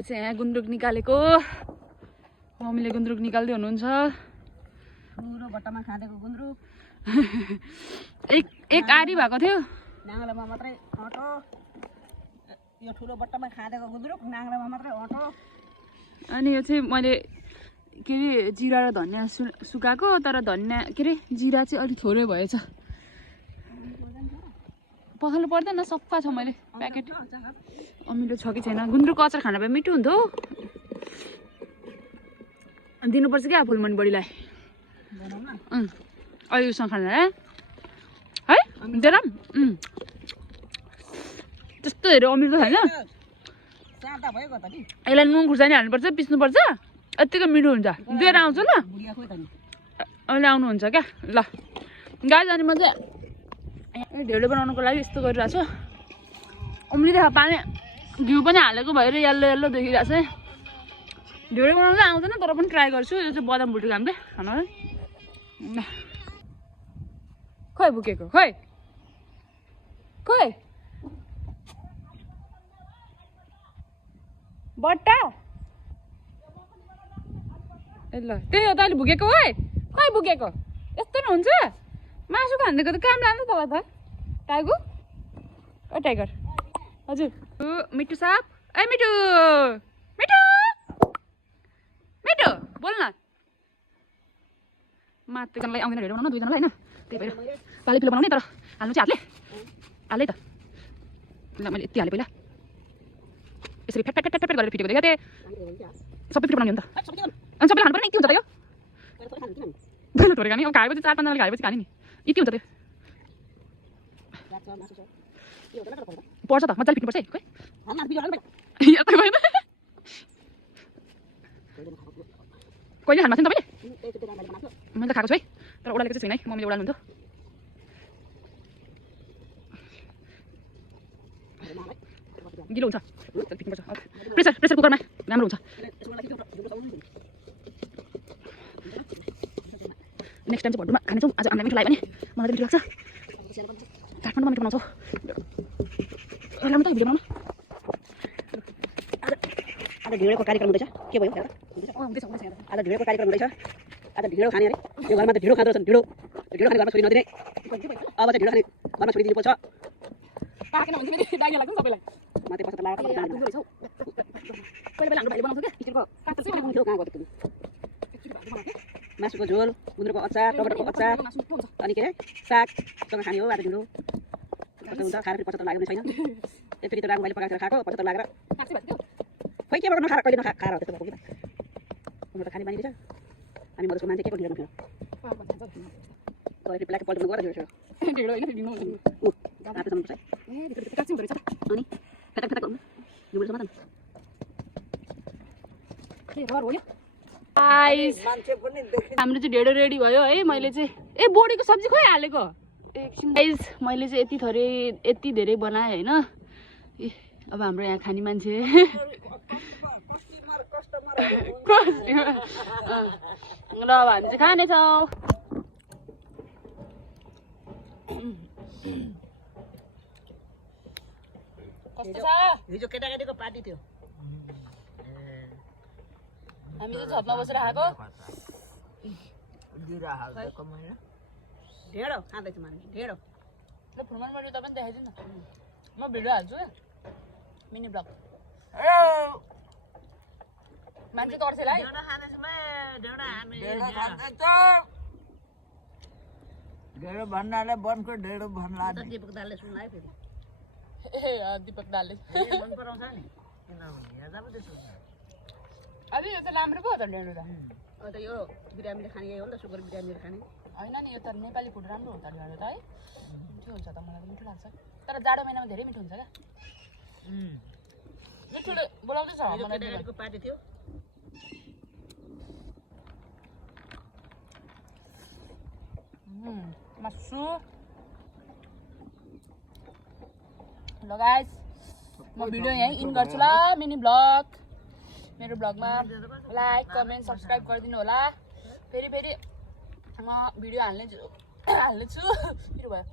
यहाँ गुन्द्रुक निकालेको मम्मीले गुन्द्रुक निकाल्दै हुनुहुन्छ ठुलो बट्टामा खाँदेको गुन्द्रुक एक आरी भएको थियो नाङ्लोमा मात्रै अटो यो ठुलो बट्टामा खाँदेको गुन्द्रुक नाङ्लोमा मात्रै अटो अनि यो चाहिँ मैले के अरे जिरा र धनियाँ सुकाएको तर धनियाँ के अरे जिरा चाहिँ अलिक थोरै भएछ पखाल्नु पर्दैन सफा छ मैले प्याकेट अमिलो छ कि छैन गुन्द्रुकको अचार खाना भए मिठो हुन्थ्यो दिनुपर्छ क्या फुलमनी बडीलाई अहिले उसँग खाना है दिएर त्यस्तो धेरै अमिलो छैन यसलाई नुन खुर्सानी हाल्नुपर्छ पिस्नुपर्छ यत्तिकै मिठो हुन्छ दिएर आउँछ ल अहिले आउनुहुन्छ क्या ल गाई जाने म चाहिँ ढेँडो बनाउनुको लागि यस्तो गरिरहेको छु उम्लिरहेको पानी घिउ पनि हालेको भएर यल्लो यल्लो देखिरहेको छ ढेँडो बनाउनु चाहिँ आउँदैन तर पनि ट्राई गर्छु यो चाहिँ बदाम भुटेको हामीले खाना खोइ भुकेको खोइ खोइ बट्टा ए ल त्यही हो त अहिले भुकेको है खोइ भुकेको यस्तो नि हुन्छ मासु खाँदेको त काम लाग्नु तल त टाइगर ओ टाइगर हजुर मिठो साप ए मिठो मिठो मिठो बोल न मात्रै आउँदैन ढेँडो बनाउनु दुईजनालाई होइन त्यही भएर पाले पिलो बनाउने तर हाल्नु चाहिँ हाले त मैले यति हालेँ पहिला यसरी फ्याट फ्याट फ्याट फ्याट गरेर फिटेको देखेको थिएँ सबै पिरो बनाउने हो नि त अनि सबैले खानु पर्ने के हुन्छ त यो गलत थोरै खाने अब खाएपछि 4-5जनाले खाएपछि खाने नि यति हुन्छ त्यो पर्छ त मजाले फिट्नुपर्छ है खोइ यता भएन कहिले खानु भएको थियो तपाईँले मैले त खाएको छु है तर ओडालेको चाहिँ छैन है मम्मीले ओडाल्नुहुन्थ्यो गिलो हुन्छ फिट्नुपर्छ प्रेसर कुकरमा राम्रो हुन्छ नेक्स्ट टाइम चाहिँ भड्डुमा खानेछौँ आज हामीलाई मिठो लाग्यो भने मलाई चाहिँ मिठो लाग्छ काठमाडौँमा मिठो बनाउँछौँ राम्रो त भिडियो बनाउनु आज ढिँडोको कार्यक्रम हुँदैछ के भयो आज ढिँडोको कार्यक्रम हुँदैछ आज ढिँडो खाने अरे यो घरमा त ढिँडो खाँदो रहेछन् ढिँडो खाने घरमा छोडी नदिने अब चाहिँ ढिँडो खाने घरमा छोडिदिनु पर्छ माथि पछाडि लगाएर मासुको झोल गुन्द्रुकको अचार टमाटरको अचार अनि के अरे सागसँग खाने हो आज ढिँडो हुन्छ खाएर फेरि 75 लाग्ने छैन फेरि त रागु मैले पकाएर खाएको 75 लागेर खोइ केबाट नखाएर कहिले नखाएर त्यस्तो भएको कि त खाने बानी रहेछ अनि मधेसको मान्छे के को ढिँडो नखानु रिप्लाई पल्टाउनु गएर ढिँडो अनि फटाक फटाक गर्नु ढिँडो समाधान हाम्रो चाहिँ ढेँडो रेडी भयो है मैले चाहिँ ए बोडीको सब्जी खोइ हालेको एकछिन गाइस मैले चाहिँ यति धेरै बनाएँ होइन अब हाम्रो यहाँ खाने मान्छे र अब हामी चाहिँ खानेछौँ कस्तो छ हिजो केटाकेटीको पार्टी थियो हामी चाहिँ छतमा बसेर खाएको ढेँडो खाँदैछु मान्छे ढेँडो ल फुलमान बडी तपाईँ देखाइदिनु न म भिडियो हाल्छु मिनी ब्लग मान्छे तर्सेल है ढेँडो भन्नाले वनको ढेँडो भन्ला दीपक दालले सुनायो फेरि ए दीपक दालले मन पराउँछ नि हेर्दा पो त्यसो अलि यो त राम्रो पो हो त ढेँडो त अन्त यो बिरामीले खाने हो नि त सुगर बिरामीले खाने होइन नि यो त नेपाली फुड राम्रो हो त ढेँडो त है मिठो हुन्छ त मलाई त मिठो लाग्छ तर जाडो महिनामा धेरै मिठो हुन्छ क्या मिठोले बोलाउँदैछ मलाई पार्टी थियो मासु ल गाइस म भिडियो यहीँ इन गर्छु ल मिनी ब्लग मेरो ब्लगमा लाइक कमेन्ट सब्सक्राइब गरिदिनु होला फेरि म भिडियो हाल्नेछु फिर भयो